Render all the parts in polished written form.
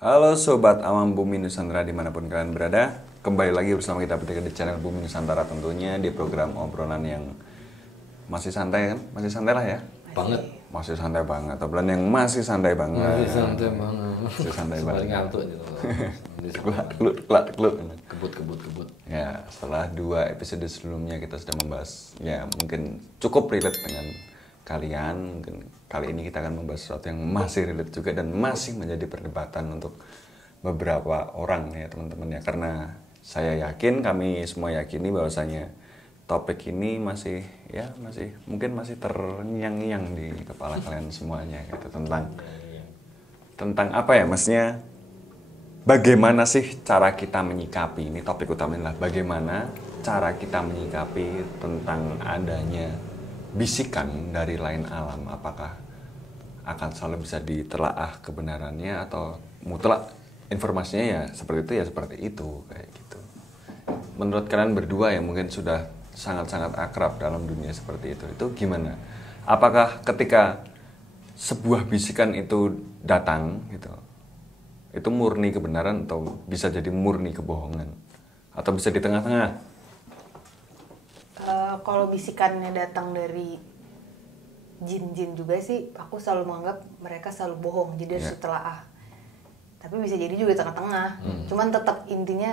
Halo Sobat Awam Bumi Nusantara dimanapun kalian berada. Kembali lagi bersama kita bertiga di channel Bumi Nusantara, tentunya di program obrolan yang masih santai kan? Masih santai lah ya? Banget. Masih santai banget, obrolan yang masih santai banget. Masih santai banget. Masih santai banget. ngantuk gitu. Kluk. Kebut. Ya, setelah 2 episode sebelumnya kita sudah membahas, ya mungkin cukup relate dengan kalian. Mungkin kali ini kita akan membahas sesuatu yang masih relate juga dan masih menjadi perdebatan untuk beberapa orang ya teman-teman ya. Karena saya yakin, kami semua yakini bahwasanya topik ini masih mungkin masih terngiang-ngiang di kepala kalian semuanya gitu, tentang apa ya, maksudnya bagaimana sih cara kita menyikapi, ini topik utamanya adalah bagaimana cara kita menyikapi tentang adanya bisikan dari lain alam. Apakah akan selalu bisa ditelaah kebenarannya atau mutlak informasinya ya seperti itu kayak gitu. Menurut kalian berdua yang mungkin sudah sangat-sangat akrab dalam dunia seperti itu gimana? Apakah ketika sebuah bisikan itu datang gitu, itu murni kebenaran atau bisa jadi murni kebohongan? Atau bisa di tengah-tengah? Kalau bisikannya datang dari jin-jin juga sih, aku selalu menganggap mereka selalu bohong, jadi harus ditelaah. Tapi bisa jadi juga tengah-tengah, cuman tetap intinya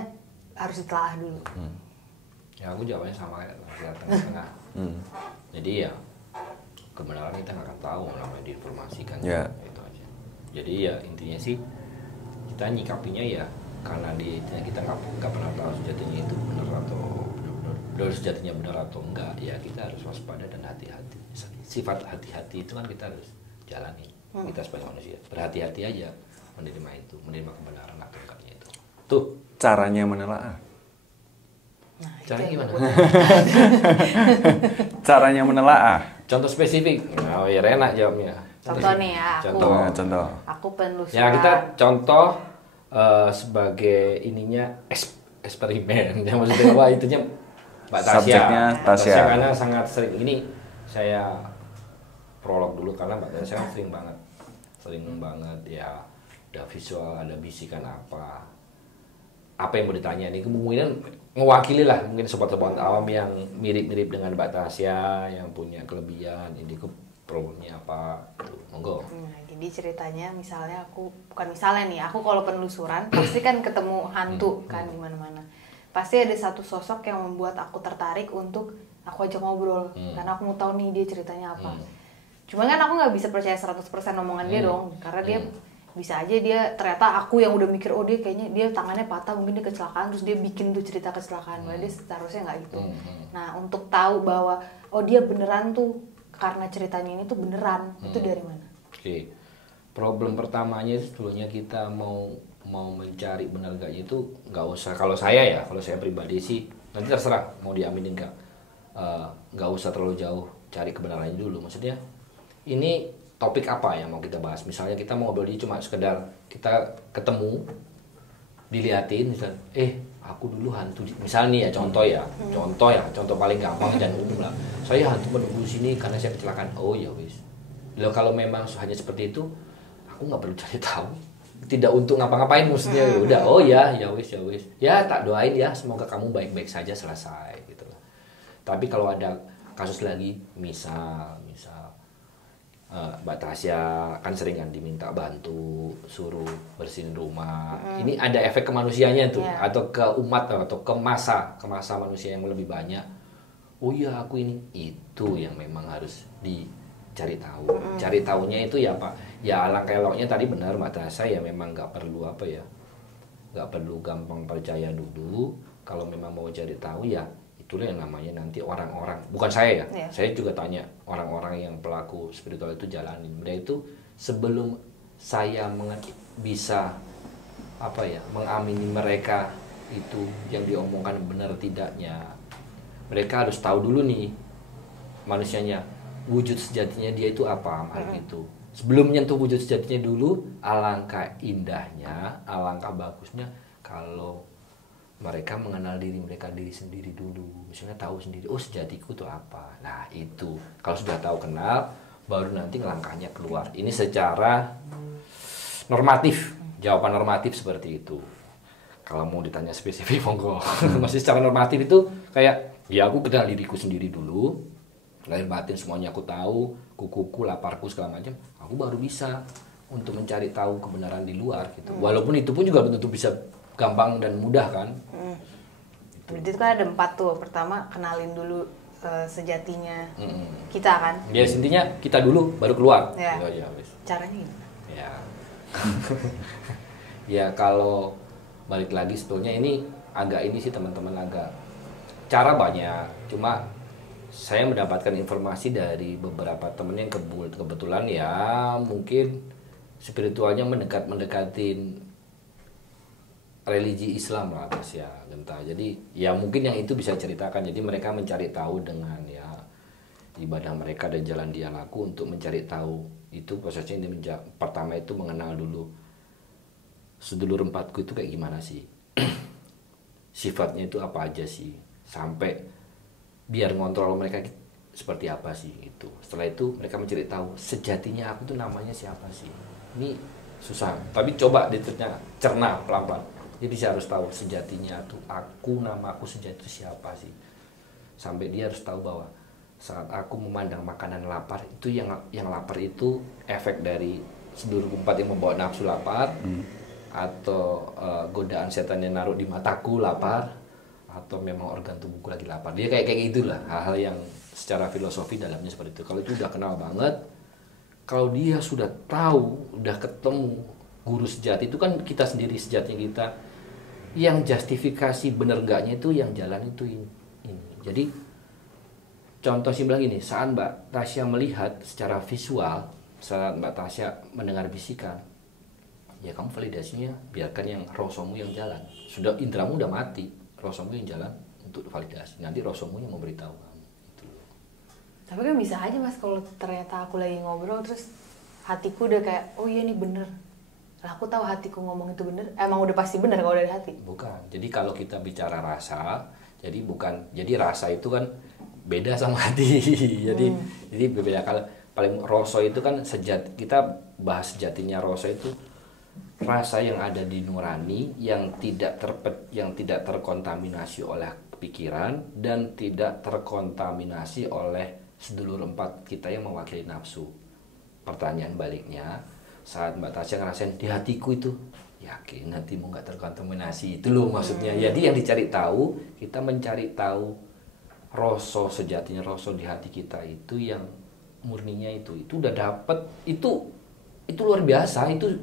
harus ditelaah dulu. Ya aku jawabnya sama kayak tengah-tengah. Jadi ya kebenaran kita nggak akan tahu namanya diinformasikan. Itu aja. Jadi ya intinya sih kita nyikapinya ya karena kita nggak pernah tahu sejatinya itu benar atau sejatinya benar atau enggak, ya kita harus waspada dan hati-hati. Sifat hati-hati itu kan kita harus jalani. Kita sebagai manusia berhati-hati aja menerima kebenaran atau enggaknya itu. Tuh Caranya menelaah. Nah, caranya gimana? Caranya menelaah. Contoh spesifik. Oh ya Rena jawabnya. Contoh nih ya, Contoh. Aku penelusuran. Ya kita contoh sebagai ininya eksperimen. Yang maksudnya apa itunya Mbak Tasya. Subjeknya Tasya. Karena sangat sering ini saya prolog dulu karena Mbak Tasya kan sering banget ya, ada visual, ada bisikan apa yang mau ditanya nih, kemungkinan mewakili lah mungkin sobat-sobat awam yang mirip-mirip dengan Mbak Tasya yang punya kelebihan ini problemnya apa tuh, monggo. Nah, jadi ceritanya misalnya aku kalau penelusuran pasti kan ketemu hantu kan di mana-mana. Pasti ada satu sosok yang membuat aku tertarik untuk aku ajak ngobrol karena aku mau tahu nih dia ceritanya apa. Cuman kan aku nggak bisa percaya 100% omongan dia dong, karena dia bisa aja dia ternyata aku yang udah mikir dia kayaknya dia tangannya patah, mungkin dia kecelakaan terus dia bikin tuh cerita kecelakaan, padahal dia seharusnya nggak gitu. Nah, untuk tahu bahwa dia beneran tuh karena ceritanya ini tuh beneran, itu dari mana? Oke. Problem pertamanya itu sebetulnya kita mau mencari benar enggaknya itu nggak usah, kalau saya pribadi sih nanti terserah mau diaminin nggak usah terlalu jauh cari kebenarannya dulu. Maksudnya ini topik apa yang mau kita bahas, misalnya kita mau ngobrol cuma sekedar kita ketemu diliatin misalnya aku dulu hantu misalnya nih ya, contoh paling gampang dan umum lah, saya hantu menunggu sini karena saya kecelakaan. Oh ya wis, kalau memang hanya seperti itu aku nggak perlu cari tahu, tidak untuk ngapa-ngapain maksudnya. Udah ya wis ya tak doain ya semoga kamu baik-baik saja, selesai gitu lah. Tapi kalau ada kasus lagi misal Mbak Tasya kan sering kan diminta bantu suruh bersihin rumah, ini ada efek ke manusianya tuh, atau ke umat atau ke masa manusia yang lebih banyak. Oh iya aku ini, itu yang memang harus dicari tahu. Cari tahunya itu ya Pak, ya alangkah eloknya tadi benar Mbak Tasya ya, memang nggak perlu nggak perlu gampang percaya dulu. Kalau memang mau cari tahu ya itulah yang namanya nanti orang-orang, bukan saya ya, saya juga tanya orang-orang yang pelaku spiritual itu jalanin. Mereka itu sebelum saya bisa mengamini mereka itu yang diomongkan benar tidaknya, mereka harus tahu dulu nih manusianya, wujud sejatinya dia itu apa itu. Sebelum nyentuh wujud sejatinya dulu, alangkah indahnya, alangkah bagusnya kalau mereka mengenal diri sendiri dulu, misalnya tahu sendiri sejatiku itu apa. Nah itu kalau sudah tahu kenal, baru nanti langkahnya keluar. Ini secara normatif. Jawaban normatif seperti itu. Kalau mau ditanya spesifik monggo. Masih secara normatif itu kayak ya aku kenal diriku sendiri dulu, lahir batin semuanya aku tahu, kukuku, laparku segala macam, aku baru bisa untuk mencari tahu kebenaran di luar gitu. Walaupun itu pun juga belum tentu bisa gampang dan mudah kan. Berarti itu kan ada 4 tuh. Pertama kenalin dulu sejatinya kita kan. Ya intinya kita dulu baru keluar. Ya. Gitu aja, wes. Caranya gimana? Ya. Ya kalau balik lagi sebetulnya ini agak ini sih teman-teman, agak cara banyak. Cuma saya mendapatkan informasi dari beberapa temen yang kebetulan ya mungkin spiritualnya mendekatin religi Islam lah Mas ya Genta. Jadi ya mungkin yang itu bisa ceritakan. Jadi mereka mencari tahu dengan ya ibadah mereka dan jalan dia laku untuk mencari tahu. Itu prosesnya ini pertama itu mengenal dulu sedulur empatku itu kayak gimana sih. Sifatnya itu apa aja sih, sampai biar ngontrol mereka seperti apa sih itu. Setelah itu mereka mencari tahu sejatinya aku tuh namanya siapa sih. Ini susah, tapi coba cerna pelan-pelan. Jadi saya harus tahu sejatinya tuh aku, nama aku sejati itu siapa sih. Sampai dia harus tahu bahwa saat aku memandang makanan lapar itu yang lapar itu efek dari sedulur empat yang membawa nafsu lapar, atau godaan setan yang naruh di mataku lapar, atau memang organ tubuhku lagi lapar. Dia kayak gitulah, hal-hal yang secara filosofi dalamnya seperti itu. Kalau itu udah kenal banget, kalau dia sudah tahu, udah ketemu guru sejati itu kan kita sendiri sejatinya kita. Yang justifikasi bener enggaknya itu yang jalan itu ini. Jadi contoh simpel gini, saat Mbak Tasya melihat secara visual, saat Mbak Tasya mendengar bisikan, ya kamu validasinya biarkan yang rosomu yang jalan. Sudah indramu udah mati, rosomu yang jalan untuk validasi. Nanti rosomu yang memberitahu kamu. Gitu. Tapi kan bisa aja Mas kalau ternyata aku lagi ngobrol terus hatiku udah kayak oh iya nih bener. Lah aku tahu hatiku ngomong itu bener. Emang udah pasti bener kalau dari hati. Bukan. Jadi kalau kita bicara rasa, jadi rasa itu kan beda sama hati. Jadi berbeda. Kalau paling roso itu kan kita bahas sejatinya roso itu rasa yang ada di nurani yang tidak terkontaminasi oleh pikiran dan tidak terkontaminasi oleh sedulur empat kita yang mewakili nafsu. Pertanyaan baliknya, saat Mbak Tasya ngerasain di hatiku itu, yakin hatimu nggak terkontaminasi, itu loh maksudnya. Jadi yang dicari tahu, kita mencari tahu rasa sejatinya, rasa di hati kita itu yang murninya itu udah dapet, itu luar biasa, itu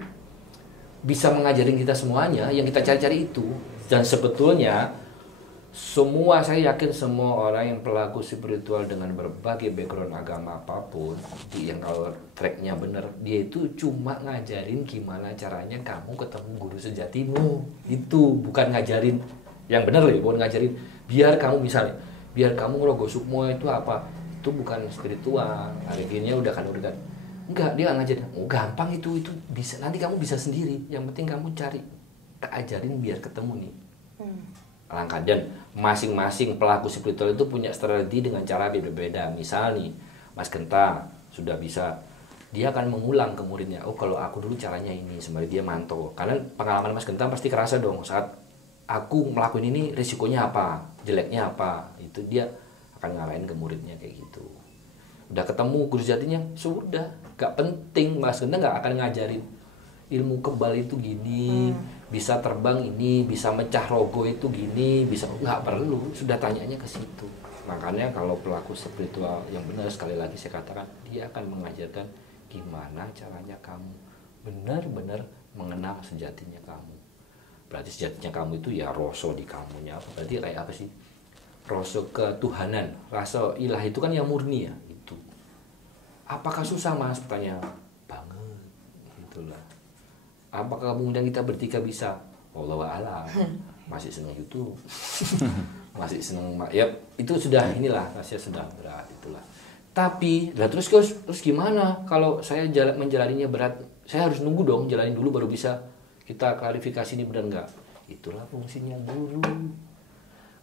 bisa mengajarin kita semuanya yang kita cari-cari itu. Dan sebetulnya saya yakin semua orang yang pelaku spiritual dengan berbagai background agama apapun, yang kalau tracknya bener, dia itu cuma ngajarin gimana caranya kamu ketemu guru sejatimu. Itu bukan ngajarin yang bener loh, bukan ngajarin biar kamu ngerogoh sukmo itu apa. Itu bukan spiritual. Arifinnya udah enggak, dia ngajarin, gampang itu bisa, nanti kamu bisa sendiri. Yang penting kamu cari, tak ajarin biar ketemu nih. Langkah. Dan masing-masing pelaku spiritual itu punya strategi dengan cara berbeda. Misal nih, Mas Genta sudah bisa, dia akan mengulang ke muridnya, oh kalau aku dulu caranya ini, sembari dia mantau. Karena pengalaman Mas Genta pasti kerasa dong, saat aku melakukan ini risikonya apa, jeleknya apa, itu dia akan ngarahin ke muridnya kayak gitu. Udah ketemu guru sejatinya, sudah, gak penting. Mas Genta gak akan ngajarin ilmu kebal itu gini, bisa terbang ini, bisa mecah rogo itu gini, bisa, nggak perlu. Sudah tanyanya ke situ. Makanya kalau pelaku spiritual yang benar, sekali lagi saya katakan, dia akan mengajarkan gimana caranya kamu benar-benar mengenal sejatinya kamu. Berarti sejatinya kamu itu ya rasa di kamunya. Berarti kayak apa sih? Rasa ketuhanan, rasa ilah itu kan yang murni ya. Itu. Apakah susah Mas? Pertanyaan banget. Itulah. Apakah kemudian kita bertiga bisa? Wallahu a'lam. Masih senang YouTube. Masih senang, ya itu sudah inilah, rasanya sudah berat itulah. Tapi terus gimana kalau saya menjalaninya berat? Saya harus nunggu dong, jalanin dulu baru bisa kita klarifikasi ini benar enggak. Itulah fungsinya guru.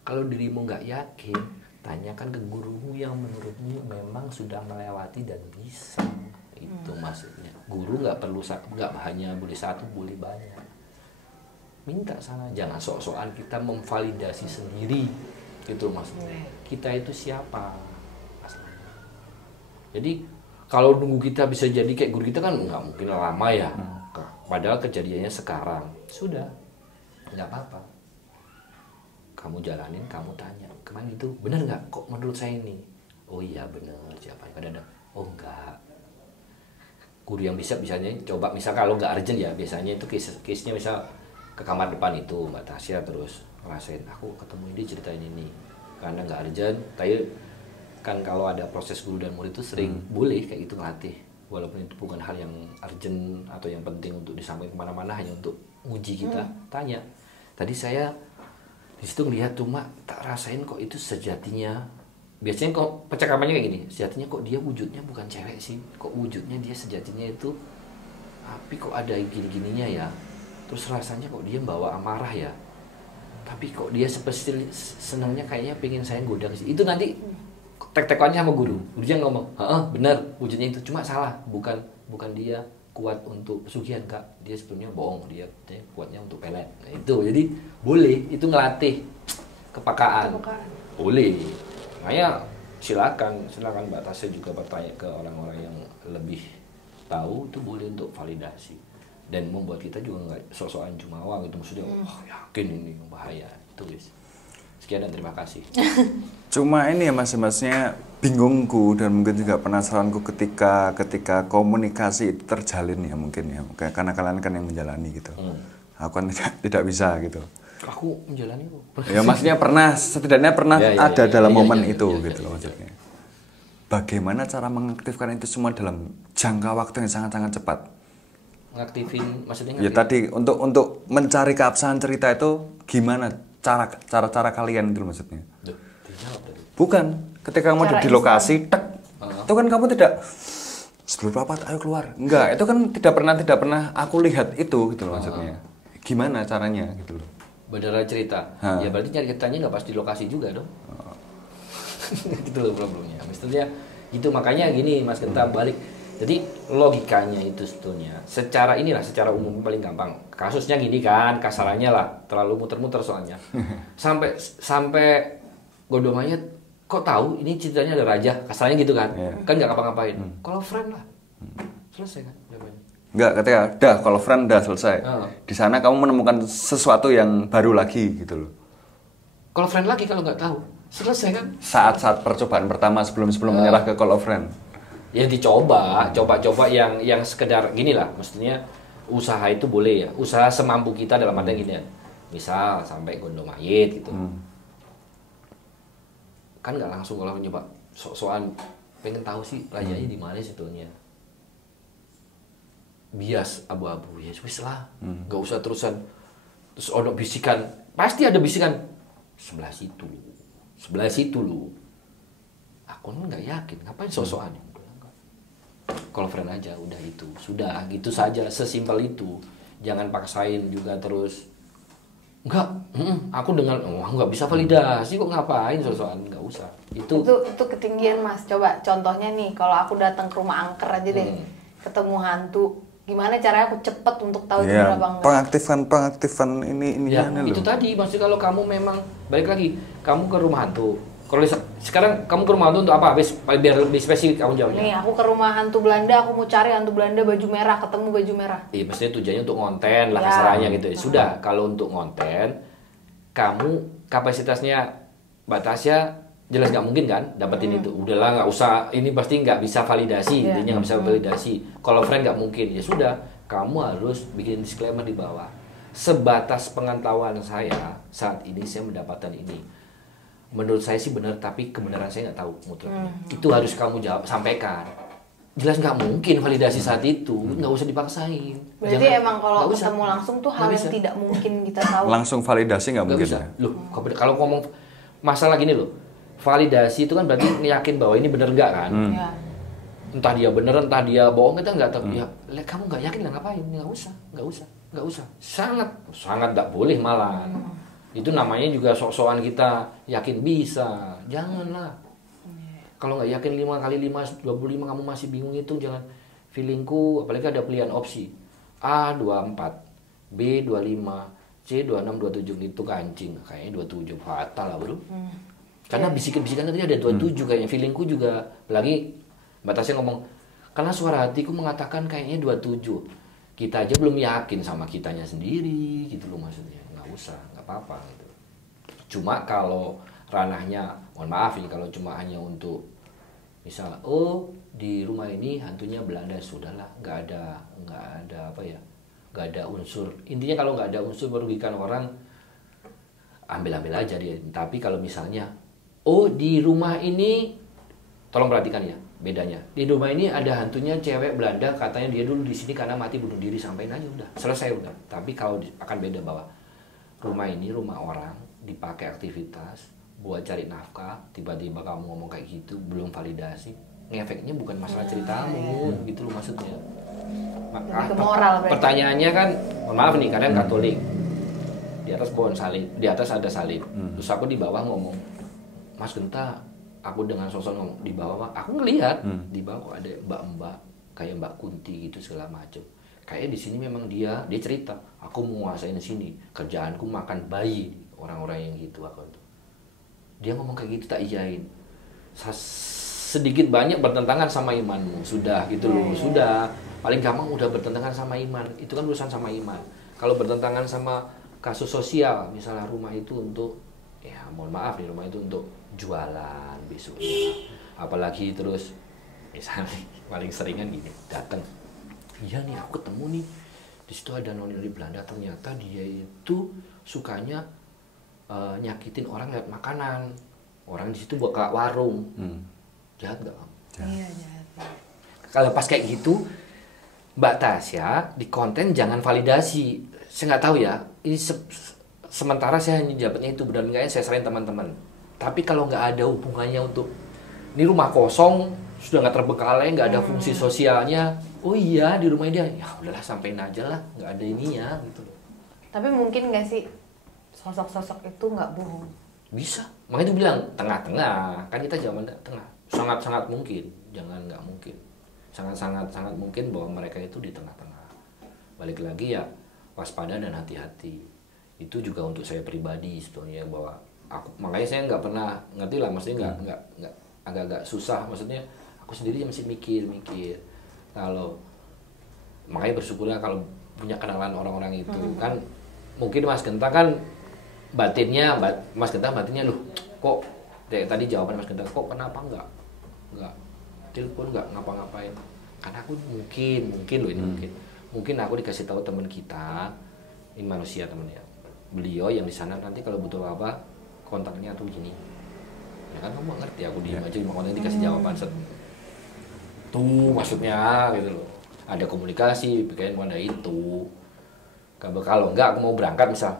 Kalau dirimu nggak yakin, tanyakan ke gurumu yang menurutmu memang sudah melewati dan bisa. Itu maksudnya. Guru nggak hanya boleh satu, boleh banyak. Minta sana, jangan sok-sokan kita memvalidasi sendiri. Itu maksudnya. Kita itu siapa? Masalahnya. Jadi kalau nunggu kita bisa jadi kayak guru kita kan nggak mungkin lama ya. Padahal kejadiannya sekarang. Sudah, nggak apa-apa. Kamu jalanin, kamu tanya. Kemana itu? Benar nggak? Kok menurut saya ini? Oh iya benar. Siapa? Kadang-kadang. Oh enggak. Guru yang bisanya coba. Misal kalau nggak urgent ya. Biasanya itu case-nya misal ke kamar depan itu Mbak Tasya terus ngerasain. Aku ketemu ini ceritain ini. Karena nggak urgent. Tapi kan kalau ada proses guru dan murid itu sering boleh kayak gitu ngelatih. Walaupun itu bukan hal yang urgent atau yang penting untuk disampaikan kemana-mana, hanya untuk uji kita. Tanya. Tadi saya di situ ngelihat cuma tak rasain kok itu sejatinya. Biasanya kok percakapannya kayak gini, sejatinya kok dia wujudnya bukan cewek sih, kok wujudnya dia sejatinya itu tapi kok ada gini-gininya ya. Terus rasanya kok dia bawa amarah ya, tapi kok dia seperti senangnya kayaknya pengen saya godang sih. Itu nanti tek-tekannya sama guru, gurunya ngomong, benar wujudnya itu, cuma salah, bukan dia kuat untuk pesugihan Kak, dia sebetulnya bohong, dia kuatnya untuk pelet. Nah, itu jadi boleh itu ngelatih kepekaan. Boleh. Makanya silakan Mbak Tasya juga bertanya ke orang-orang yang lebih tahu, itu boleh untuk validasi dan membuat kita juga nggak sok-sokan jumawa gitu, maksudnya yakin ini bahaya itu guys. Sekian dan terima kasih. Cuma ini ya masnya bingungku dan mungkin juga penasaranku ketika komunikasi itu terjalin ya mungkin ya, karena kalian kan yang menjalani gitu. Aku kan tidak bisa gitu. Aku menjalani kok. Ya maksudnya setidaknya pernah ada dalam momen itu gitu loh maksudnya. Bagaimana cara mengaktifkan itu semua dalam jangka waktu yang sangat-sangat cepat? Ngaktifin maksudnya? Ya tadi untuk mencari keabsahan cerita itu gimana cara kalian itu maksudnya? Bukan, ketika kamu ada di lokasi, itu kan kamu tidak sebelum rapat ayo keluar. Enggak, itu kan tidak pernah aku lihat itu gitu loh maksudnya. Gimana caranya gitu loh. Beneran cerita. Ya berarti nyari ceritanya nggak pas di lokasi juga dong. Gitu loh problemnya. Maksudnya itu makanya gini Mas Genta balik. Jadi logikanya itu sebetulnya secara umum paling gampang. Kasusnya gini kan, kasarannya lah, terlalu muter-muter soalnya. Sampai Godo Mayat kok tahu ini ceritanya ada raja, kasarannya gitu kan. Kan nggak ngapa-ngapain. Kalau friend lah. Selesai kan jawabannya. Enggak, ketika kalau friend udah selesai. Di sana kamu menemukan sesuatu yang baru lagi gitu loh. Kalau friend lagi kalau nggak tahu, selesai kan? Saat percobaan pertama sebelum menyerah ke call of friend. Ya coba yang sekedar gini lah, maksudnya usaha itu boleh ya, usaha semampu kita dalam artian gini ya. Misal sampai Gondo Mayit gitu. Kan nggak langsung kalau nyoba sok-sokan pengen tahu sih rajanya di mana sebetulnya. Bias abu-abu ya wis lah, nggak usah terusan terus ono bisikan, pasti ada bisikan sebelah situ lu. Aku nggak yakin, ngapain sok-sokan? Kalau friend aja udah itu, sudah gitu saja, sesimpel itu. Jangan paksain juga terus. Aku dengan nggak bisa validasi kok ngapain sok-sokan, nggak usah. Itu ketinggian Mas. Coba contohnya nih, kalau aku datang ke rumah angker aja deh, ketemu hantu. Gimana caranya aku cepet untuk tahu itu berapa enggak? Pengaktifan ini ya, itu loh. Tadi maksudnya kalau kamu memang balik lagi, kamu ke rumah hantu. Kalau sekarang kamu ke rumah hantu untuk apa? Biar lebih spesifik kamu jawabnya. Nih, aku ke rumah hantu Belanda, aku mau cari hantu Belanda baju merah, ketemu baju merah. Iya, maksudnya tujuannya untuk ngonten lah kasarannya gitu ya. Sudah, kalau untuk ngonten, kamu kapasitasnya Mbak Tasya jelas nggak mungkin kan dapetin itu. Udahlah nggak usah, ini pasti nggak bisa validasi, intinya nggak bisa validasi. Kalau friend nggak mungkin, ya sudah, kamu harus bikin disclaimer di bawah. Sebatas pengetahuan saya saat ini saya mendapatkan ini. Menurut saya sih benar, tapi kebenaran saya nggak tahu mutlaknya. Itu harus kamu sampaikan. Jelas nggak mungkin validasi saat itu, nggak usah dipaksain. Berarti emang kalau ketemu langsung tuh hal yang tidak mungkin kita tahu. Langsung validasi nggak mungkin bisa. Ya? Loh, kalau ngomong masalah gini loh, validasi itu kan berarti yakin bahwa ini benar nggak kan? Entah dia bener, entah dia bohong, kita nggak tahu. Ya, kamu nggak yakin lah ngapain? Nggak usah. Sangat nggak boleh malah. Itu namanya juga sok-sokan kita yakin bisa. Janganlah. Kalau nggak yakin 5 kali 5, 25 kamu masih bingung itu, jangan. feelingku, apalagi ada pilihan opsi A 24, B 25, C 26, 27 itu kancing, kayaknya 27 fatal lah bro. Karena bisikan-bisikan tadi ada 27 kayaknya, feelingku juga, apalagi Mbak Tasya ngomong, karena suara hatiku mengatakan kayaknya 27. Kita aja belum yakin sama kitanya sendiri gitu loh maksudnya, nggak usah, nggak apa-apa gitu. Cuma kalau ranahnya, mohon maaf ini kalau cuma hanya untuk misal, oh di rumah ini hantunya Belanda, sudahlah, nggak ada apa ya, nggak ada unsur, intinya kalau nggak ada unsur merugikan orang, ambil aja dia. Tapi kalau misalnya, oh di rumah ini, tolong perhatikan ya bedanya, di rumah ini ada hantunya cewek Belanda, katanya dia dulu di sini karena mati bunuh diri, sampein aja udah selesai udah. Tapi kalau akan beda bahwa rumah ini rumah orang dipakai aktivitas buat cari nafkah, tiba-tiba kamu ngomong kayak gitu belum validasi, ngefeknya bukan masalah ceritamu gitu loh maksudnya. Lebih ke moral berarti. Pertanyaannya kan, mohon maaf nih kalian Katolik, di atas pohon salib, di atas ada salib, terus aku di bawah ngomong, Mas Genta, aku dengan sosok ngomong di bawah, aku ngelihat di bawah ada mbak-mbak kayak Mbak Kunti gitu segala macam. Kayak di sini memang dia cerita, aku menguasain sini, kerjaanku makan bayi, orang-orang yang gitu aku tuh. Dia ngomong kayak gitu tak iyain. Sedikit banyak bertentangan sama imanmu, sudah gitu loh, sudah. Paling gampang udah bertentangan sama iman, itu kan urusan sama iman. Kalau bertentangan sama kasus sosial, misalnya rumah itu untuk, ya mohon maaf nih, rumah itu untuk jualan besoknya, apalagi terus misalnya paling seringan gini, datang, iya nih aku ketemu nih di situ ada noni dari Belanda, ternyata dia itu sukanya nyakitin orang lewat makanan, orang di situ buka warung, jahat gak kamu? Iya, jahat. Kalau pas kayak gitu Mbak Tasya di konten jangan validasi, saya nggak tahu ya, ini sementara saya hanya jabatnya itu, benar enggaknya saya serahin teman-teman. Tapi kalau nggak ada hubungannya untuk ini rumah kosong, sudah nggak terbengkalai, nggak ada fungsi sosialnya, oh iya di rumah dia, ya udahlah sampein aja lah, nggak ada ininya gitu. Tapi mungkin nggak sih sosok-sosok itu nggak bohong? Bisa, makanya itu bilang tengah-tengah, kan kita zaman tengah, sangat-sangat mungkin, jangan nggak mungkin, sangat-sangat mungkin bahwa mereka itu di tengah-tengah. Balik lagi ya, waspada dan hati-hati. Itu juga untuk saya pribadi sebetulnya, bahwa makanya saya nggak pernah ngerti lah, maksudnya nggak agak-agak susah, maksudnya aku sendiri masih mikir kalau, makanya bersyukurlah kalau punya kenalan orang-orang itu kan. Mungkin Mas Genta kan batinnya loh, kok tadi jawaban Mas Genta, kok kenapa nggak telepon, nggak ngapa-ngapain, karena aku mungkin aku dikasih tahu teman kita, ini manusia temennya, beliau yang di sana nanti kalau butuh apa kontaknya tuh gini, ya kan kamu ngerti, aku diem aja cuma kontaknya dikasih jawaban tuh maksudnya gitu loh, ada komunikasi, pikirin mana itu. Kalau enggak aku mau berangkat misal,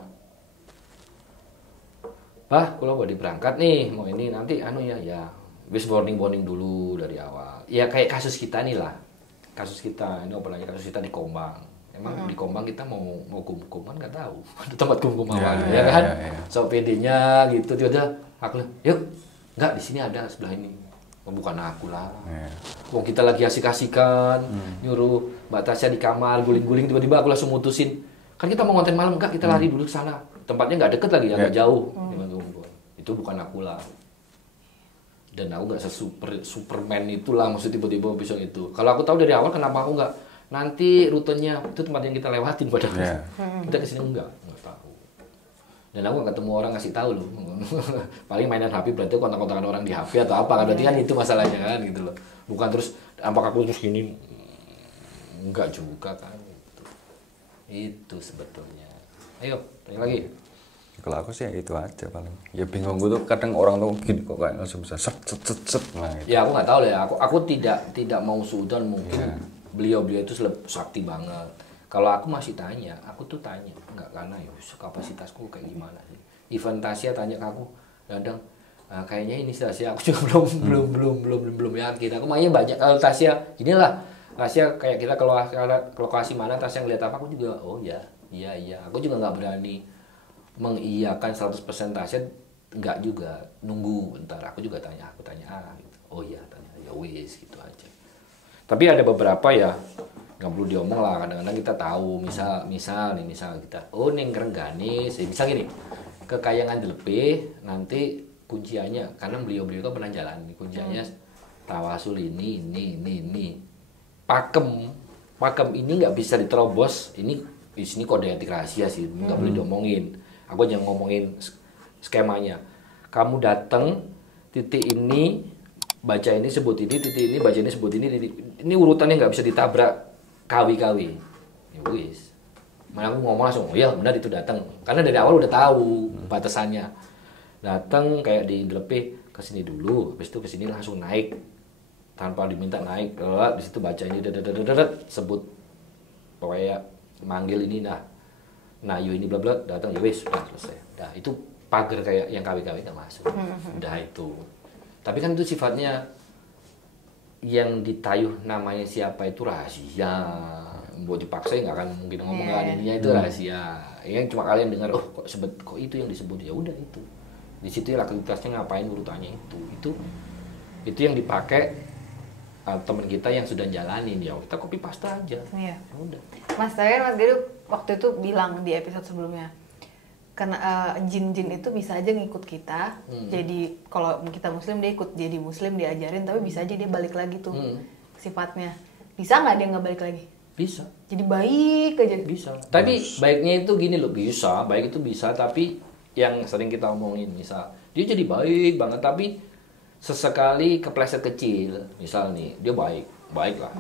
kalau mau berangkat nih, mau ini nanti ya wis warning dulu dari awal, ya kayak kasus kita nih lah, ini apalagi kasus kita di Kombang. Emang di Kombang kita mau kum-kuman nggak tahu, ada tempat kum-kum awalnya ya kan, so PD-nya gitu, tiba-tiba aku yuk, nggak di sini ada sebelah ini, bukan aku lah, wong kita lagi asik-asikan, nyuruh Mbak Tasya di kamar guling-guling, tiba-tiba aku langsung mutusin, kan kita mau konten malam, enggak kita lari dulu ke sana, tempatnya nggak deket lagi, agak jauh, itu bukan aku lah, dan aku nggak superman itulah, maksud tiba-tiba bisa itu. Kalau aku tahu dari awal, kenapa aku nggak nanti rutenya itu tempat yang kita lewatin padahal kita kesini nggak tahu, dan aku nggak ketemu orang ngasih tahu loh. Paling mainan HP berarti kontak-kontakan orang di HP atau apa kan, berarti kan itu masalahnya kan gitu loh, bukan terus apakah aku terus gini, nggak juga kan gitu. Itu sebetulnya. Ayo tanya lagi. Kalau aku sih ya itu aja paling. Ya bingung gue tuh kadang orang tuh gini kok kayak langsung bisa set. Nah, gitu. Ya aku nggak tahu lah ya. Aku tidak mau suudon, mungkin beliau itu sakti banget. Kalau aku masih tanya, aku tuh tanya nggak, karena ya kapasitasku kayak gimana sih. Even Tasya tanya ke aku, kadang kayaknya ini Tasya, aku juga belum yakin. Aku makanya banyak kalau Tasya, inilah Tasya kayak kita kalau lokasi mana Tasya ngeliat apa, aku juga oh ya, iya. Aku juga nggak berani mengiyakan 100% Tasya, nggak juga, nunggu bentar. Aku juga tanya gitu. Oh iya, tanya ya wis gitu aja. Tapi ada beberapa ya nggak perlu diomong lah, kadang-kadang kita tahu, misal kita ning Rengganis, misal gini, ke Kayangan Delepe nanti kunciannya, karena beliau itu pernah jalan, kunciannya tawasul ini. Pakem ini nggak bisa diterobos, ini di sini kode etik rahasia sih, nggak boleh diomongin. Aku jangan ngomongin skemanya. Kamu datang titik ini baca ini sebut ini, titik ini baca ini sebut ini, titik ini urutannya nggak bisa ditabrak kawi. Ya wis. Mana aku ngomong langsung, oh ya benar itu datang. Karena dari awal udah tahu batasannya. Datang kayak di Delepe ke sini dulu, habis itu ke sini langsung naik tanpa diminta naik. Di situ baca ini sebut pokoknya manggil ini nah yo ini bla bla datang ya wis sudah selesai. Nah, itu pagar kayak yang kawi-kawi nggak masuk. Udah itu. Tapi kan itu sifatnya yang ditayuh namanya siapa itu rahasia. Buat dipaksa nggak akan mungkin ngomong intinya itu rahasia. Yang cuma kalian dengar kok itu yang disebut, ya udah itu. Di situ aktivitasnya ngapain urutannya itu yang dipakai teman kita yang sudah jalanin, ya kita copy paste aja. Iya. Ya udah. Mas Gaduh waktu itu bilang di episode sebelumnya, karena jin-jin itu bisa aja ngikut kita. Jadi kalau kita muslim dia ikut jadi muslim, diajarin, tapi bisa aja dia balik lagi tuh sifatnya. Bisa nggak dia nggak balik lagi? Bisa. Jadi baik aja. Bisa. Tapi baiknya itu gini loh, bisa. Baik itu bisa, tapi yang sering kita omongin misal dia jadi baik banget tapi sesekali kepleset kecil. Misal nih dia baik lah.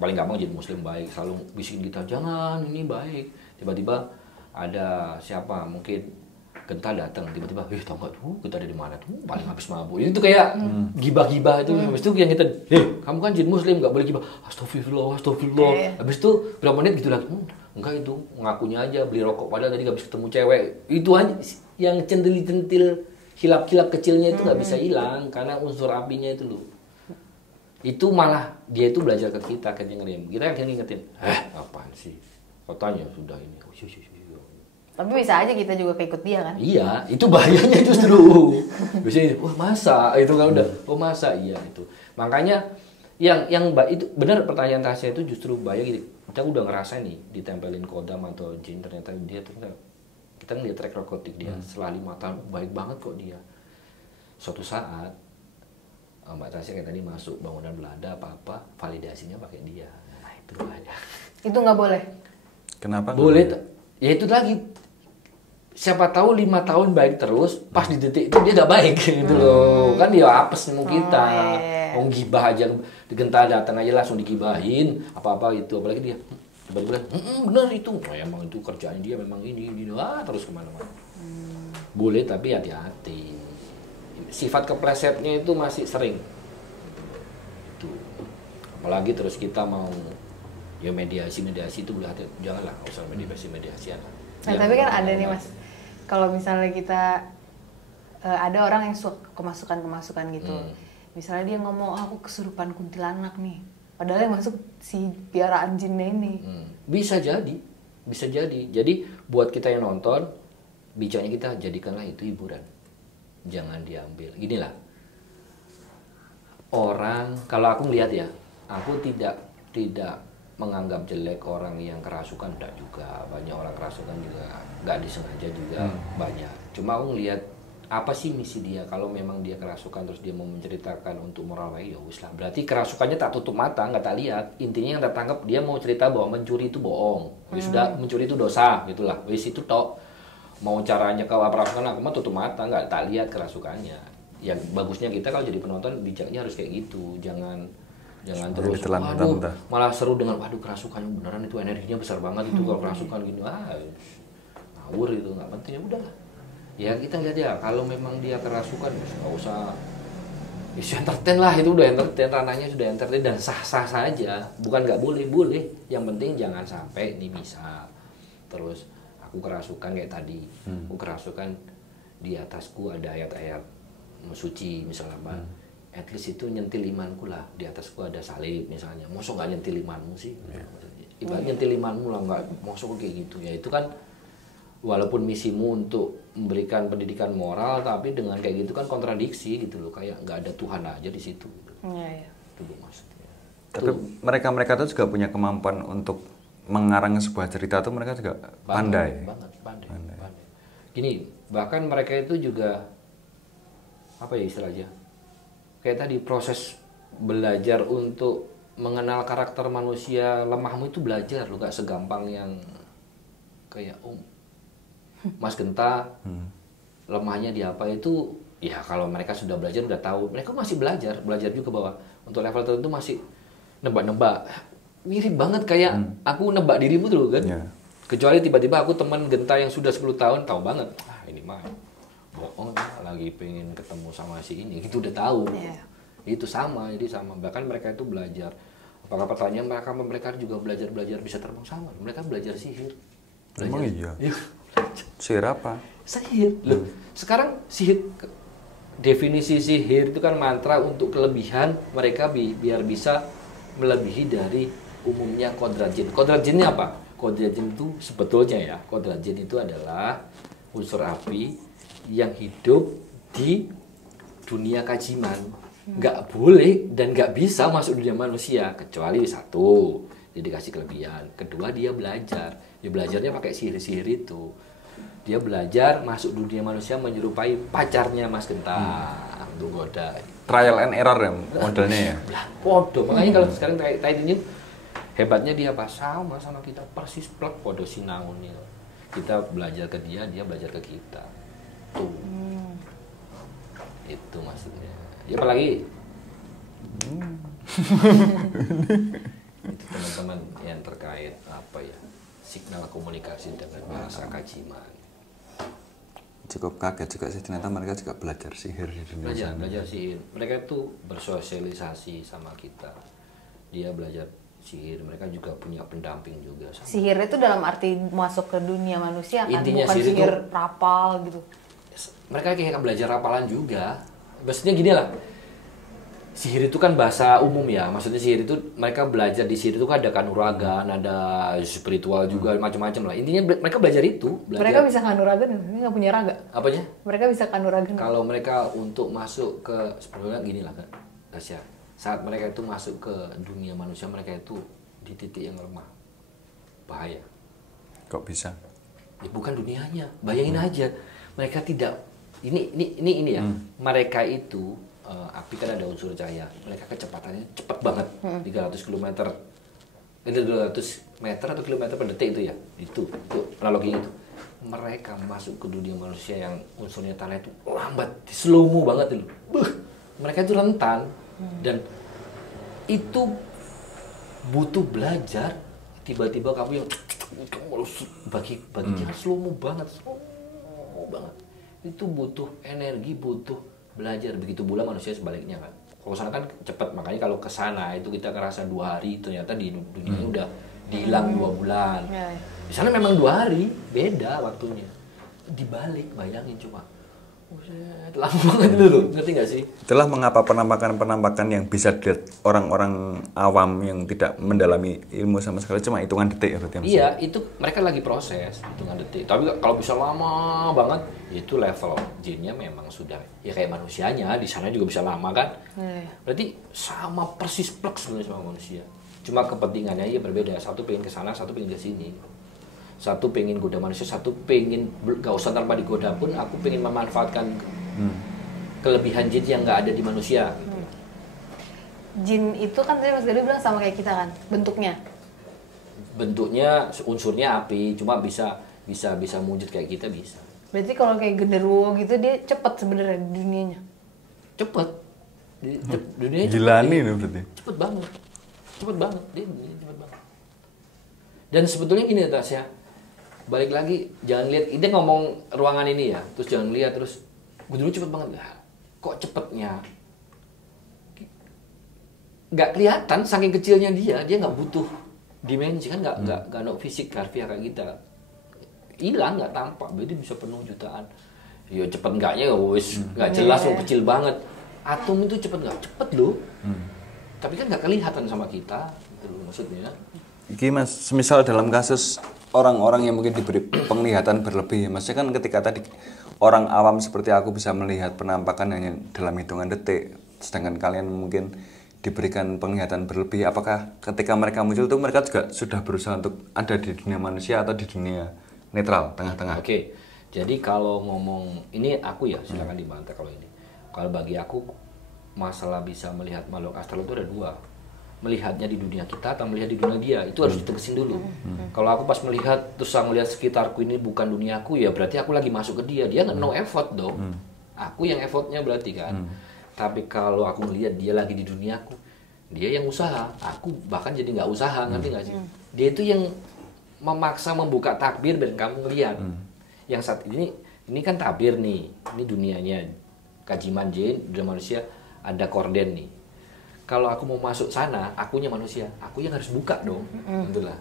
Paling gampang jadi muslim baik, selalu bisikin kita jangan ini baik. Tiba-tiba ada siapa mungkin Genta datang tiba-tiba, tau nggak tuh kita ada di mana tuh paling habis mabuk. Itu kayak gibah-gibah itu. Habis itu yang kita, kamu kan jin muslim nggak boleh gibah. Astagfirullah. Habis itu berapa menit gitu lagi, enggak itu ngakunya aja beli rokok padahal tadi habis ketemu cewek. Itu aja yang centil-centil hilap-hilap kecilnya itu nggak bisa hilang karena unsur apinya itu loh. Itu malah dia itu belajar ke kita kan dengerin. Kita yang ngingetin, apaan sih? Katanya sudah ini. Tapi bisa aja kita juga keikut dia kan? Iya, itu bahayanya justru. Biasanya, wah masa itu kan udah, masa iya itu. Makanya yang itu benar pertanyaan Tasya itu justru bahaya gitu. Kita udah ngerasain nih ditempelin kodam atau jin, ternyata dia ternyata kita ngeliat track record dia setelah 5 tahun baik banget kok dia. Suatu saat Mbak Tasya kayak tadi masuk bangunan Belanda apa validasinya pakai dia. Nah itu bahaya. Itu nggak boleh. Kenapa? Boleh. Ya itu lagi. Siapa tahu 5 tahun baik terus, pas di detik itu dia gak baik gitu loh. Kan dia apes nemu kita. Mau gibah aja, Genta datang aja langsung digibahin, apa-apa itu. Apalagi dia, tiba-tiba, bener itu. Emang itu kerjaan dia memang ini, terus kemana-mana. Boleh tapi hati-hati. Sifat keplesetnya itu masih sering. Itu. Apalagi terus kita mau, ya mediasi itu boleh hati, janganlah, usah mediasian. Nah tapi kan ada nih Mas, kalau misalnya kita ada orang yang suka kemasukan gitu, misalnya dia ngomong aku kesurupan kuntilanak nih, padahal yang masuk si piaraan jinnya ini. Bisa jadi. Jadi buat kita yang nonton, bicaranya kita jadikanlah itu hiburan, jangan diambil. Ginilah orang, kalau aku ngelihat ya, aku tidak menganggap jelek orang yang kerasukan, enggak juga. Banyak orang kerasukan juga nggak disengaja juga banyak. Cuma aku ngelihat apa sih misi dia. Kalau memang dia kerasukan terus dia mau menceritakan untuk moral baik, ya wis lah. Berarti kerasukannya tak tutup mata, nggak tak lihat. Intinya yang tak tangkap dia mau cerita bahwa mencuri itu bohong. Wis sudah mencuri itu dosa, gitulah. Wis itu tok. Mau caranya kalau kerasukan aku mah tutup mata, nggak tak lihat kerasukannya. Yang bagusnya kita kalau jadi penonton bijaknya harus kayak gitu. Jangan terus malah seru dengan kerasukannya beneran itu energinya besar banget itu kalau kerasukan gini ngawur itu nggak penting. Ya udahlah ya kita lihat ya kalau memang dia kerasukan nggak usah entertain lah, itu udah entertain, ranahnya sudah entertain dan sah-sah saja, bukan nggak boleh, yang penting jangan sampai nih misal terus aku kerasukan kayak tadi, aku kerasukan di atasku ada ayat-ayat suci misalnya at least itu nyentil imanku lah, di atasku ada salib misalnya, mosok nggak nyentil imanmu sih, ibarat nyentil imanmu lah, nggak mosok kayak gitu ya. Itu kan walaupun misimu untuk memberikan pendidikan moral, tapi dengan kayak gitu kan kontradiksi gitu loh, kayak nggak ada Tuhan aja di situ. Iya. Itu maksudnya. Tapi mereka tuh juga punya kemampuan untuk mengarang sebuah cerita tuh mereka juga pandai. Pandai. Gini, bahkan mereka itu juga apa ya istilahnya? Kayak tadi proses belajar untuk mengenal karakter manusia lemahmu itu belajar lo, gak segampang yang kayak Mas Genta lemahnya di apa itu ya kalau mereka sudah belajar udah tahu. Mereka masih belajar juga bahwa untuk level tertentu masih nebak-nebak. Mirip banget kayak aku nebak dirimu dulu kan. Yeah. Kecuali tiba-tiba aku teman Genta yang sudah 10 tahun tahu banget. Ini mah bohong lagi pengen ketemu sama si ini. Itu udah tahu. Yeah. Itu sama, jadi sama. Bahkan mereka itu belajar. Apakah pertanyaan mereka juga belajar bisa terbang sama. Mereka belajar sihir. Emang iya? Sihir apa? Sihir. Loh, sekarang sihir definisi sihir itu kan mantra untuk kelebihan mereka biar bisa melebihi dari umumnya kodrat jin. Kodrat jinnya apa? Kodrat jin itu sebetulnya ya, kodrat jin itu adalah unsur api yang hidup di dunia kajiman. Nggak boleh dan nggak bisa masuk dunia manusia kecuali satu, dia dikasih kelebihan. Kedua, dia belajar. Dia belajarnya pakai sihir-sihir itu. Dia belajar masuk dunia manusia menyerupai pacarnya Mas Genta untuk goda. Trial and error ya modelnya ya. Podo, makanya kalau sekarang Titan ini hebatnya dia apa sama kita persis plek podo sinangun itu. Kita belajar ke dia belajar ke kita. Tuh. Itu maksudnya. Ya apalagi itu teman-teman yang terkait apa ya signal komunikasi dengan bahasa kajiman. Cukup kaget juga sih ternyata mereka juga belajar sihir di dunia sana. Belajar sihir. Mereka itu bersosialisasi sama kita. Dia belajar sihir. Mereka juga punya pendamping juga. Sihir itu dalam arti masuk ke dunia manusia kan, intinya bukan sihir itu, rapal gitu. Mereka kayak belajar rapalan juga. Maksudnya gini lah. Sihir itu kan bahasa umum ya. Maksudnya sihir itu mereka belajar di sihir itu kan ada kanuragan, ada spiritual juga macam-macam lah. Intinya mereka belajar itu. Mereka bisa kanuragan, ini nggak punya raga. Apanya? Mereka bisa kanuragan. Kalau mereka untuk masuk ke sebenarnya gini lah kan, Tasya. Saat mereka itu masuk ke dunia manusia, mereka itu di titik yang lemah, bahaya. Kok bisa? Ya bukan dunianya, bayangin aja. Mereka tidak. Ini ya. Mereka itu api kan ada unsur cahaya. Mereka kecepatannya cepat banget, 300 km. 200 meter atau kilometer per detik itu ya. Itu analoginya itu. Mereka masuk ke dunia manusia yang unsurnya tanah itu lambat, slow mo banget itu. Mereka itu rentan dan itu butuh belajar. Tiba-tiba kamu yang bagi jangan slow mo banget. Itu butuh energi, butuh belajar. Begitu pula manusia sebaliknya kan. Kalau sana kan cepat, makanya kalau ke sana itu kita ngerasa 2 hari, ternyata di dunia udah dihilang 2 bulan. Di sana memang 2 hari, beda waktunya. Dibalik, bayangin cuma, lama banget dulu, ngerti nggak sih? Itulah mengapa penampakan yang bisa dilihat orang-orang awam yang tidak mendalami ilmu sama sekali cuma hitungan detik ya berarti. Iya, itu mereka lagi proses hitungan detik. Tapi kalau bisa lama banget, itu level jinnya memang sudah ya kayak manusianya. Di sana juga bisa lama kan? Berarti sama persis plek sebenarnya sama manusia. Cuma kepentingannya ya berbeda. Satu pengen ke sana, satu pengen ke sini. Satu pengen goda manusia, satu pengen gak usah tanpa digoda pun aku pengen memanfaatkan kelebihan jin yang gak ada di manusia. Jin itu kan tadi Mas Gadi bilang sama kayak kita kan bentuknya. Bentuknya unsurnya api, cuma bisa wujud kayak kita bisa. Berarti kalau kayak genderuwo gitu dia cepet sebenarnya di dunianya. Cepet. Dunianya gila nih berarti. Cepet banget. Dia cepet banget. Dan sebetulnya gini Tasya. Balik lagi, jangan lihat, ini ngomong ruangan ini ya, terus jangan lihat terus, gue dulu cepet banget, kok cepetnya? Nggak kelihatan, saking kecilnya dia nggak butuh dimensi kan, nggak no fisik harfiah kayak kita, hilang nggak tampak, berarti bisa penuh jutaan. Ya cepet nggaknya nggak jelas, kecil banget. Atom itu cepet nggak? Cepet loh, tapi kan nggak kelihatan sama kita, gitu loh maksudnya. Iki Mas, semisal dalam kasus orang-orang yang mungkin diberi penglihatan berlebih, maksudnya kan ketika tadi orang awam seperti aku bisa melihat penampakan hanya dalam hitungan detik, sedangkan kalian mungkin diberikan penglihatan berlebih, apakah ketika mereka muncul itu mereka juga sudah berusaha untuk ada di dunia manusia atau di dunia netral, tengah-tengah? Oke, jadi kalau ngomong ini aku ya silakan dibantah kalau ini. Kalau bagi aku masalah bisa melihat makhluk astral itu ada dua, melihatnya di dunia kita atau melihat di dunia dia, itu harus ditegesin dulu. Kalau aku pas melihat terus saya melihat sekitarku ini bukan duniaku, ya berarti aku lagi masuk ke dia nggak no effort dong. Aku yang effortnya berarti kan. Tapi kalau aku melihat dia lagi di duniaku, dia yang usaha, aku bahkan jadi nggak usaha, ngerti nggak sih? Dia itu yang memaksa membuka takbir dan kamu lihat. Yang saat ini kan takbir nih, ini dunianya kajiman jin, dunia manusia ada korden nih. Kalau aku mau masuk sana, akunya manusia, aku yang harus buka dong, itulah.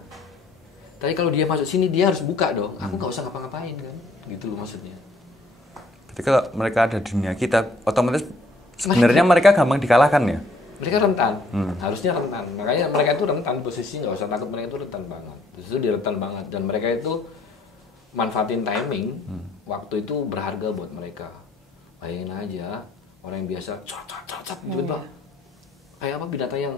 Tapi kalau dia masuk sini, dia harus buka dong. Aku nggak usah ngapa-ngapain kan, gitu loh maksudnya. Jadi kalau mereka ada di dunia kita, otomatis sebenarnya mereka gampang dikalahkan ya? Mereka rentan, harusnya rentan. Makanya mereka itu rentan, posisi nggak usah takut, mereka itu rentan banget. Itu dia rentan banget, dan mereka itu manfaatin timing, waktu itu berharga buat mereka. Bayangin aja, orang yang biasa, tiba-tiba kayak apa binatang yang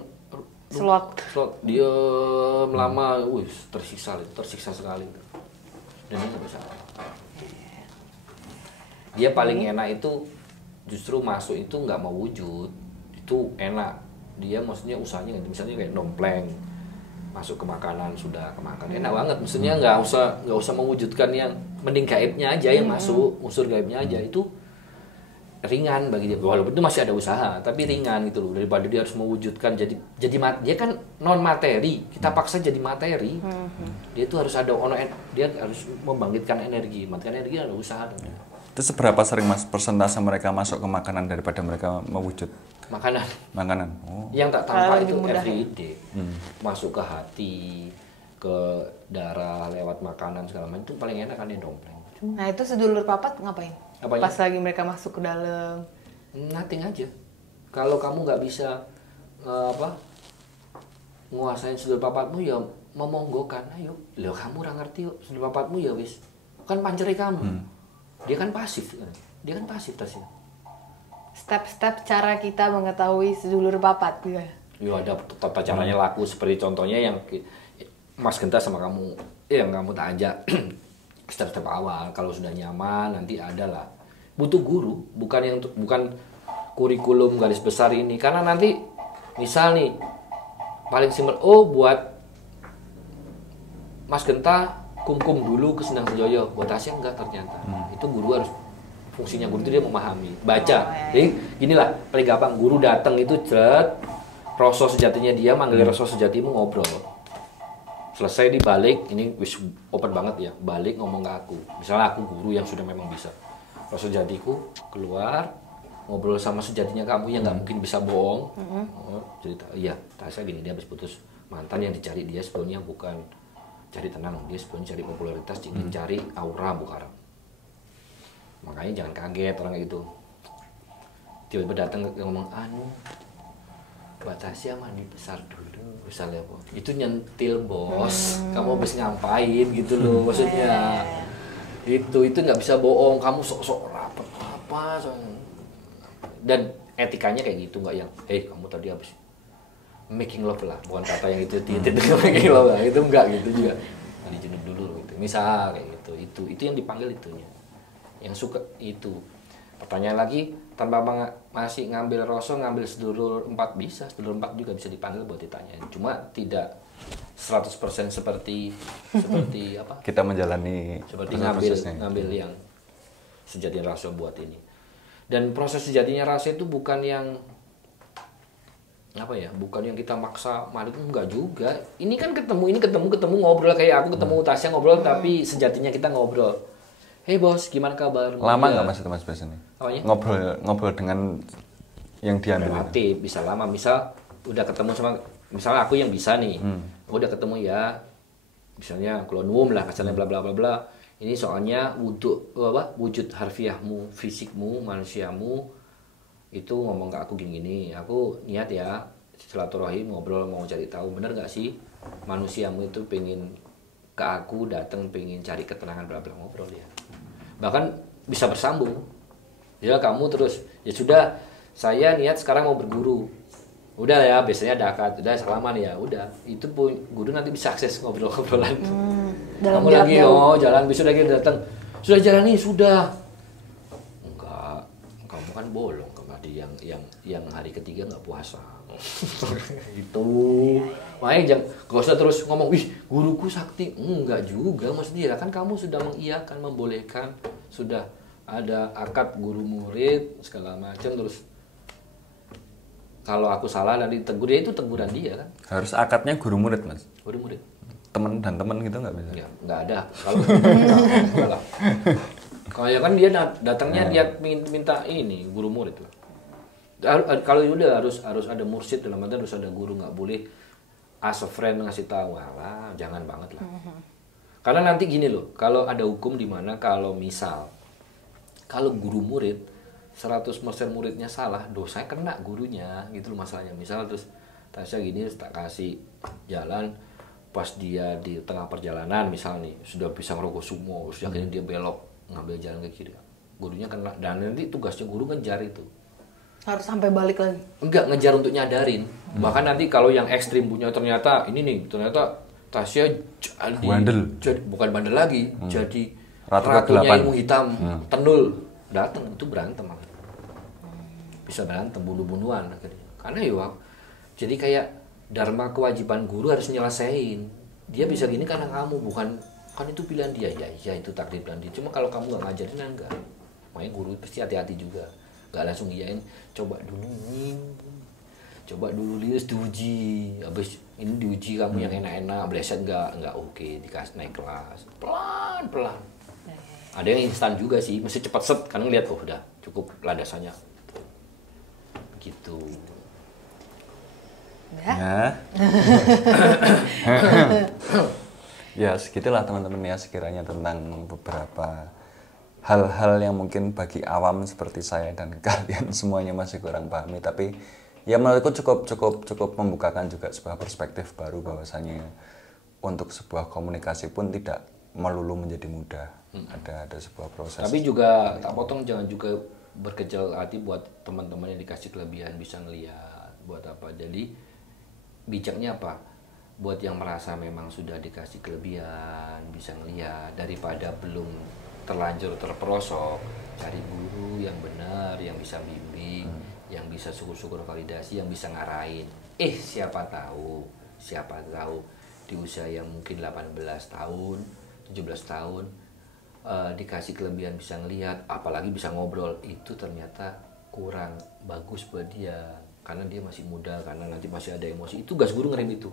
Slot diem lama, tersiksa sekali. Dan itu bersalah. Dia paling enak itu justru masuk itu nggak mau wujud, itu enak. Dia maksudnya usahanya gitu, misalnya kayak dompleng, masuk ke makanan sudah kemakan, enak banget. Maksudnya nggak usah mewujudkan yang mending gaibnya aja yang masuk, unsur gaibnya aja itu ringan bagi dia. Walaupun itu masih ada usaha, tapi ringan gitu loh, daripada dia harus mewujudkan jadi dia kan non materi, kita paksa jadi materi. Dia itu harus ada dia harus membangkitkan energi, matikan energi ada usaha. Itu seberapa sering mas persentase mereka masuk ke makanan daripada mereka mewujud? Makanan. Oh. Yang tak tampak itu everyday. Masuk ke hati, ke darah lewat makanan segala macam, itu paling enak kan ya dompleng. Nah itu sedulur papat ngapain? Apanya? Pas lagi mereka masuk ke dalam. Nothing aja. Kalau kamu nggak bisa nguasain sedulur papatmu ya memonggokan, ayo. Loh kamu ora ngerti yuk, sedulur papatmu ya wis. Kan panceri kamu. Dia kan pasif tasnya. Step-step cara kita mengetahui sedulur papat gitu ya. Ya ada tata caranya laku, seperti contohnya yang Mas Genta sama kamu, yang kamu tak ajak step-step awal. Kalau sudah nyaman nanti ada lah. Butuh guru, bukan kurikulum garis besar ini, karena nanti misal nih paling simpel, buat Mas Genta kumkum dulu ke Sendang Sejoyo, buat Tasya enggak ternyata. Itu guru harus, fungsinya guru itu dia memahami, baca. Jadi ginilah, paling gampang, guru datang itu rasa sejatinya dia, manggil rasa sejatimu, ngobrol. Selesai dibalik, ini wis open banget ya, balik ngomong ke aku. Misalnya aku guru yang sudah memang bisa. Rasa sejatiku keluar, ngobrol sama sejatinya kamu yang nggak mungkin bisa bohong. Cerita, iya, Tasya gini, dia habis putus mantan, yang dicari dia sebetulnya bukan cari tenang, dia sebetulnya cari popularitas, ingin cari aura bukan. Makanya jangan kaget orang kayak gitu. Tiba-tiba datang ngomong, Mbak Tasya mandi besar dulu, misalnya apa? Itu nyentil bos, kamu habis ngapain gitu loh, maksudnya. Itu nggak bisa bohong, kamu sok-sok rapet apa, dan etikanya kayak gitu, nggak yang, kamu tadi habis making love lah, bukan kata yang itu making love lah, itu enggak gitu juga. Dijenuh dulu gitu. Misal kayak gitu. Itu yang dipanggil itunya. Yang suka itu. Pertanyaan lagi, tanpa masih ngambil rasa, ngambil sedulur 4 bisa, sedulur 4 juga bisa dipanggil buat ditanyain. Cuma tidak 100% seperti apa? Kita menjalani seperti ngambil yang sejatinya rasa buat ini. Dan proses sejatinya rasa itu bukan yang bukan yang kita maksa makhluk, enggak juga. Ini kan ketemu ngobrol, kayak aku ketemu Tasya ngobrol, tapi sejatinya kita ngobrol. Hey bos, gimana kabar? Lama nggak mas itu mas biasanya? Ngobrol dengan yang diambil. Relatif, bisa lama. Misal udah ketemu sama, misalnya aku yang bisa nih, udah ketemu ya, misalnya klonuum lah, kasarnya bla bla bla bla. Ini soalnya wujud harfiahmu, fisikmu, manusiamu itu ngomong ke aku gini-gini, aku niat ya silaturahim, ngobrol, mau cari tahu bener nggak sih manusiamu itu pengen ke aku, datang pengen cari ketenangan, bla bla, ngobrol ya. Bahkan bisa bersambung. Ya kamu terus, ya sudah, saya niat sekarang mau berguru. Udah ya, biasanya ada akad, udah salaman ya, udah. Itu pun guru nanti bisa akses ngobrol-ngobrolan. dalam Kamu jarak lagi jauh. jalan, besok lagi datang. Sudah jalan nih, sudah. Enggak, kamu kan bolong kemarin yang hari ketiga nggak puasa. Itu. Makanya gak usah terus ngomong, wih guruku sakti. Enggak juga, maksudnya kan kamu sudah mengiyakan, membolehkan, sudah ada akad guru murid segala macam, terus kalau aku salah nanti tegur dia, itu teguran dia kan. Harus akadnya guru murid, Mas. Guru murid. Temen dan temen gitu nggak bisa? Ya, nggak ada. Kalau enggak lah. Kalau ya kan dia datangnya dia minta ini guru murid tuh. Kalau udah harus ada mursyid, dalam artian harus ada guru, nggak boleh as a friend ngasih tahu. Alah, jangan banget lah. Karena nanti gini loh, kalau ada hukum di mana kalau misal kalau guru murid 100% muridnya salah, dosanya kena gurunya, gitu loh masalahnya. Misal terus Tasya gini, tak kasih jalan, pas dia di tengah perjalanan misal nih, sudah bisa ngerokok sumo, terus akhirnya dia belok, ngambil jalan ke kiri. Gurunya kena, dan nanti tugasnya guru ngejar itu. Harus sampai balik lagi. Enggak, ngejar untuk nyadarin. Bahkan nanti kalau yang ekstrim punya ternyata, ini nih, ternyata Tasya jadi bukan bandel lagi, jadi ratunya ilmu hitam, tendul. Datang, itu berantem. Bisa berantem, bunuh-bunuhan akhirnya. Karena ya jadi kayak dharma kewajiban guru harus nyelesain. Dia bisa gini karena kamu, bukan kan itu pilihan dia. Ya itu takdir pilihan dia. Cuma kalau kamu nggak ngajarin, enggak. Makanya guru pasti hati-hati juga. Nggak langsung iyain, coba dulu nih. Coba dulu lihat diuji. Habis ini diuji kamu yang enak-enak, bleset enggak oke, dikasih naik kelas. Pelan-pelan. Ada yang instan juga sih, mesti cepat set, karena ngeliat oh udah cukup landasannya. Gitu. Ya. Ya segitulah teman-teman ya, sekiranya tentang beberapa hal-hal yang mungkin bagi awam seperti saya dan kalian semuanya masih kurang pahami, tapi ya menurutku cukup membukakan juga sebuah perspektif baru, bahwasanya untuk sebuah komunikasi pun tidak melulu menjadi mudah. Ada sebuah proses. Tapi juga tak potong, jangan juga berkecil hati buat teman-teman yang dikasih kelebihan bisa ngelihat buat apa. Jadi bijaknya apa? Buat yang merasa memang sudah dikasih kelebihan bisa ngelihat, daripada belum terlanjur terperosok, cari guru yang benar, yang bisa bimbing, yang bisa syukur-syukur validasi, yang bisa ngarahin. Siapa tahu di usia yang mungkin 18 tahun, 17 tahun dikasih kelebihan bisa ngelihat, apalagi bisa ngobrol, itu ternyata kurang bagus buat dia karena dia masih muda, karena nanti masih ada emosi. Itu tugas guru ngerem itu.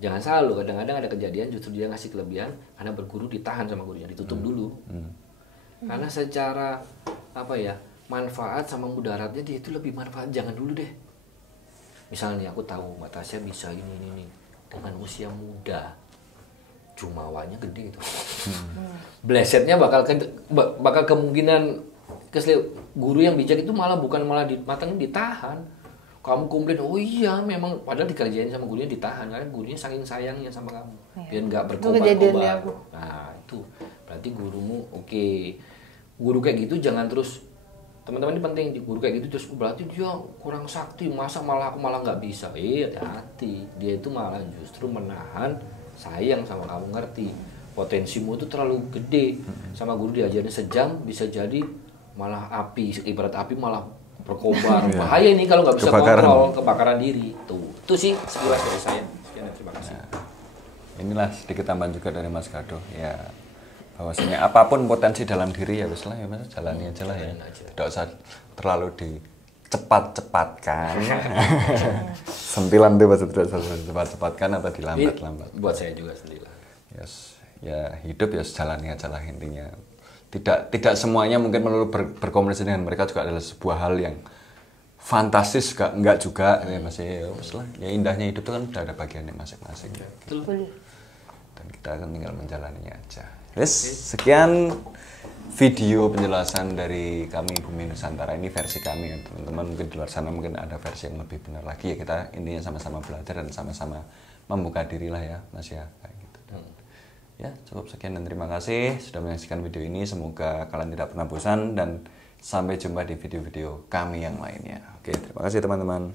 Jangan salah, kadang-kadang ada kejadian justru dia ngasih kelebihan karena berguru ditahan sama gurunya, ditutup dulu. Karena secara apa ya, manfaat sama mudaratnya dia itu lebih manfaat, jangan dulu deh. Misalnya nih, aku tahu Mbak Tasya bisa ini dengan usia muda, jumawanya gede itu. Blesetnya bakal kemungkinan guru yang bijak itu malah matangnya ditahan. Kamu komplain, oh iya memang, padahal dikerjain sama gurunya ditahan karena gurunya saking sayangnya sama kamu, biar nggak berkobar-kobar. Nah itu berarti gurumu oke. Guru kayak gitu jangan terus, teman-teman ini penting, guru kayak gitu terus berarti dia kurang sakti, masa aku malah nggak bisa. Hati-hati, dia itu malah justru menahan, sayang sama kamu, ngerti potensimu itu terlalu gede. Sama guru diajarin sejam bisa jadi malah ibarat api malah berkobar. Bahaya nih kalau nggak bisa kontrol, kebakaran diri. Itu sih sekilas dari saya. Sekian, terima kasih. Inilah sedikit tambahan juga dari Mas Kado ya, bahwasanya apapun potensi dalam diri ya wis lah ya Mas, jalani aja lah ya. Tidak usah terlalu dicepat-cepatkan. Sentilan tuh bahasa tidak usah cepat-cepatkan atau dilambat-lambat. Buat saya juga sendiri. Yes. Ya hidup ya jalani aja lah intinya. Tidak semuanya mungkin melulu berkomunikasi dengan mereka juga adalah sebuah hal yang fantastis, enggak juga ya masih ya indahnya hidup itu kan udah ada bagiannya masing-masing. Betul. Dan kita akan tinggal menjalaninya aja. Yes, sekian video penjelasan dari kami Bumi Nusantara, ini versi kami ya teman-teman. Mungkin di luar sana mungkin ada versi yang lebih benar lagi ya, kita intinya sama-sama belajar dan sama-sama membuka diri lah ya Mas ya, kayak gitu. Ya, cukup sekian dan terima kasih sudah menyaksikan video ini. Semoga kalian tidak pernah bosan dan sampai jumpa di video-video kami yang lainnya. Oke, terima kasih teman-teman.